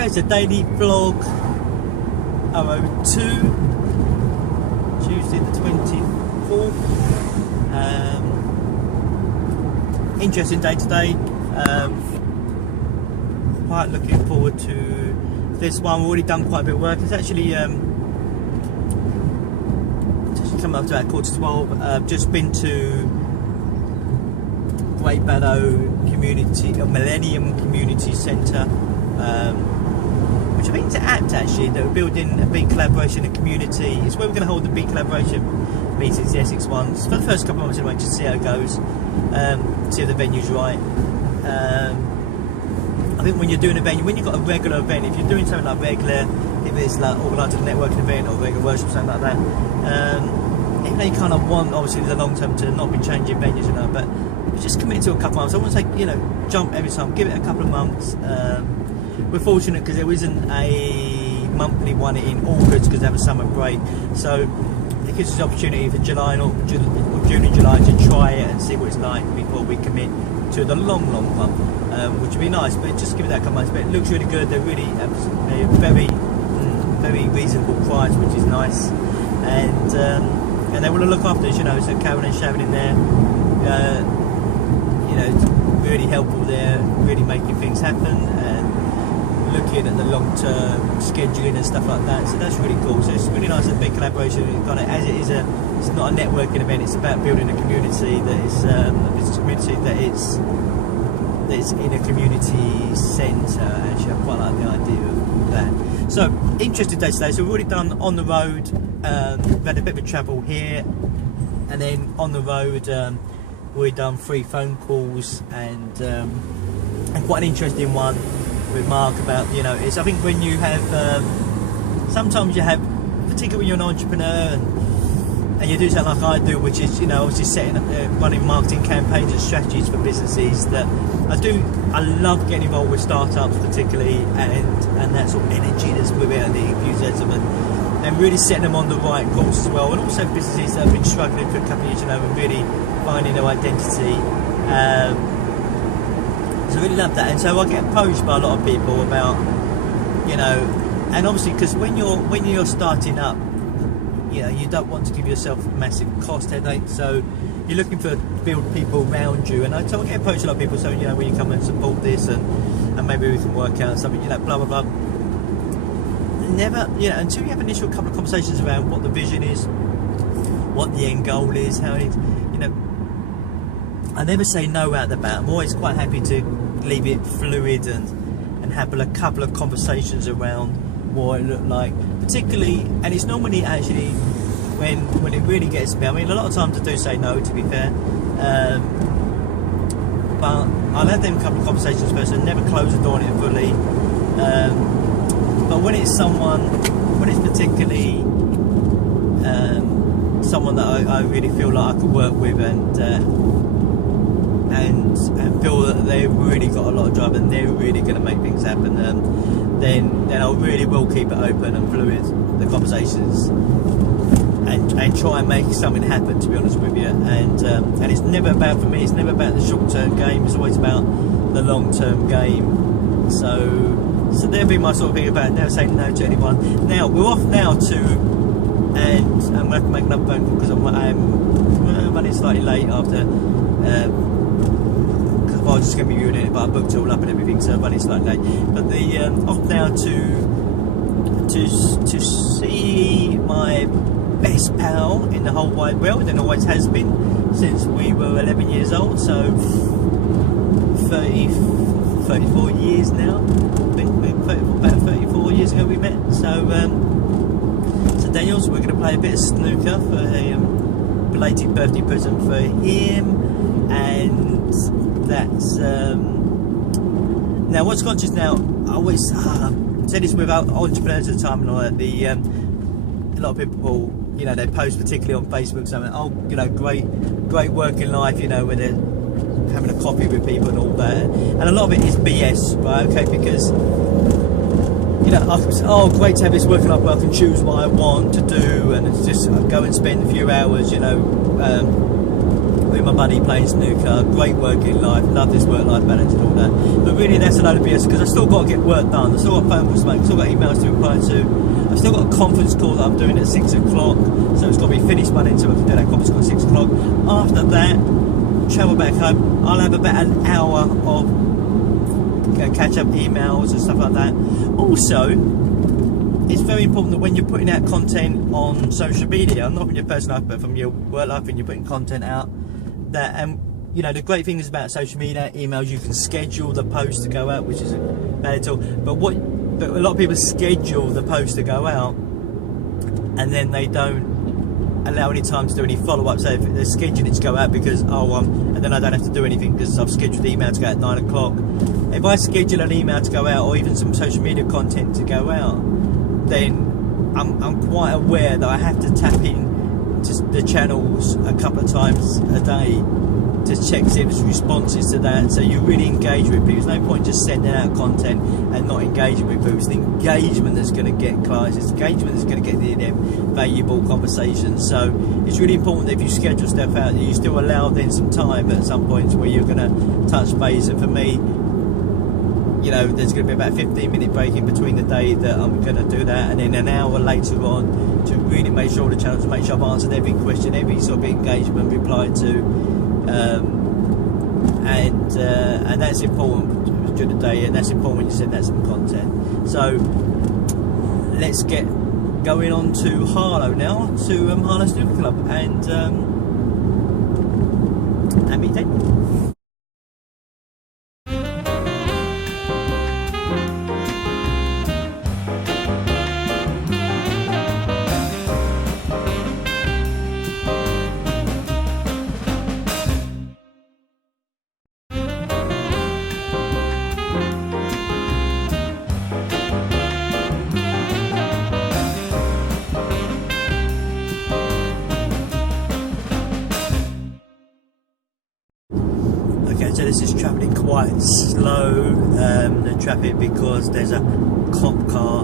Okay, it's a daily vlog, 02, Tuesday the 24th. Interesting day today. Quite looking forward to this one. We've already done quite a bit of work. It's actually come up to about 11:45. Just been to Great Barrow Community or Millennium Community Centre, which I think is apt actually. That we're building a big collaboration and community. It's where we're going to hold the big collaboration meetings, the Essex ones, for the first couple of months anyway, just see how it goes, see if the venue's right. I think when you're doing a venue, when you've got a regular event, if you're doing something like regular, if it's like organising a networking event or regular worship, something like that, even though you kind of want, obviously, the long term to not be changing venues, you know, but just commit to a couple of months. I wouldn't say, you know, jump every time, give it a couple of months. We're fortunate because there isn't a monthly one in August because they have a summer break, so it gives us the opportunity for July or June and July to try it and see what it's like before we commit to the long one, which would be nice. But just give it that couple of months. But it looks really good. They're really very reasonable price, which is nice, and they want to look after us, you know. So Karen and Sharon in there, you know, really helpful there, really making things happen and looking at the long-term scheduling and stuff like that. So that's really cool. So it's really nice, a big collaboration. Kind of, as it is it's not a networking event. It's about building a community that is a business community that is in a community centre. Actually, I quite like the idea of that. So interesting day today. So we've already done on the road. We've had a bit of travel here, and then on the road we've done 3 phone calls and quite an interesting one with Mark about, you know, it's, I think when you have sometimes you have, particularly when you're an entrepreneur and you do something like I do, which is, you know, obviously setting up running marketing campaigns and strategies for businesses, that I love getting involved with startups particularly, and that sort of energy that's with it and the enthusiasm and really setting them on the right course as well, and also businesses that have been struggling for a couple of years, you know, and really finding their identity. So I really love that, and so I get approached by a lot of people about, you know, and obviously because when you're starting up, you know, you don't want to give yourself a massive cost headache, so you're looking for build people around you, and so I get approached a lot of people, so, you know, will you come and support this, and maybe we can work out something, you know, blah blah blah. Never, you know, until you have initial couple of conversations around what the vision is, what the end goal is, how it, you know, I never say no out the bat. I'm always quite happy to leave it fluid and have a couple of conversations around what it looked like, particularly, and it's normally actually when it really gets me. I mean, a lot of times I do say no, to be fair, but I'll have them couple of conversations first and never close the door on it fully. But when it's particularly someone that I really feel like I could work with and feel that they've really got a lot of drive and they're really going to make things happen, then I really will keep it open and fluid, the conversations, and try and make something happen, to be honest with you. And it's never about, for me, it's never about the short-term game. It's always about the long-term game. So there'll be my sort of thing about never saying no to anyone. Now we're off now and I'm going to have to make another phone call because I'm running slightly late after. I was just going to be viewing it, but I booked it all up and everything, so I'm running slightly late. But the off now to see my best pal in the whole wide world, and always has been since we were 11 years old. So 34 years now. I think about 34 years ago we met. So Daniel, so we're going to play a bit of snooker for a belated birthday present for him, and that's now what's conscious now. I always said this with entrepreneurs at the time and all that. A lot of people, you know, they post particularly on Facebook something, oh, you know, great working life, you know, when they're having a coffee with people and all that, and a lot of it is BS, right? Okay, because, you know, I can say, oh, great to have this working life where I can choose what I want to do, and it's just go and spend a few hours, you know, with with my buddy playing snooker, great working life, love this work-life balance and all that. But really that's a load of BS because I still got to get work done. I still got phone calls to make, still got emails to reply to. I've still got a conference call that I'm doing at 6 o'clock, so it's got to be finished by then so I can do that conference call at 6 o'clock. After that, travel back home. I'll have about an hour of catch-up emails and stuff like that. Also, it's very important that when you're putting out content on social media, not from your personal life but from your work life, and you're putting content out, that you know, the great thing is about social media emails, you can schedule the post to go out, which is bad at all. But a lot of people schedule the post to go out and then they don't allow any time to do any follow-up. So if they're scheduling it to go out because and then I don't have to do anything because I've scheduled the email to go out at 9 o'clock. If I schedule an email to go out or even some social media content to go out, then I'm quite aware that I have to tap in to the channels a couple of times a day to check if there's responses to that. So you really engage with people. There's no point just sending out content and not engaging with people. It's the engagement that's going to get clients. It's the engagement that's going to get them valuable conversations. So it's really important that if you schedule stuff out, that you still allow then some time at some points where you're going to touch base. And for me, you know, there's going to be about a 15-minute break in between the day that I'm going to do that, and then an hour later on to really make sure the channels, make sure I've answered every question, every sort of engagement replied to, and that's important during the day, and that's important when you send out some content. So let's get going on to Harlow now, to Harlow Snooker Club, and meet David. So this is travelling quite slow, the traffic, because there's a cop car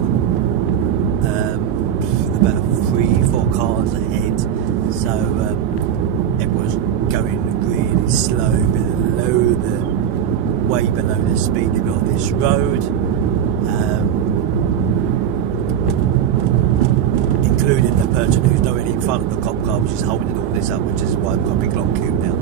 about 3-4 cars ahead, so it was going really slow, way below the speed limit on this road, including the person who's directly in front of the cop car, which is holding all this up, which is why I've got a big long queue now.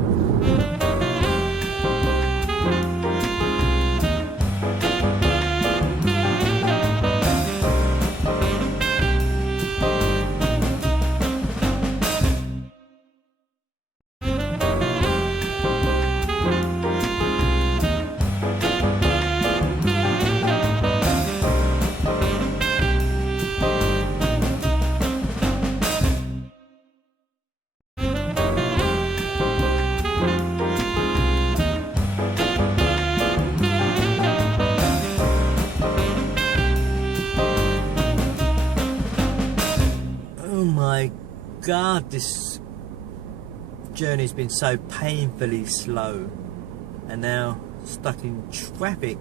God, this journey's been so painfully slow, and now stuck in traffic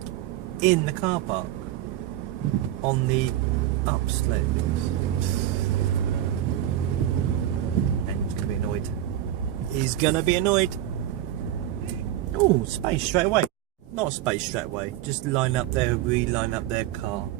in the car park on the upslope, and he's gonna be annoyed. He's gonna be annoyed. Oh, space straight away. Not space straight away, just line up their car.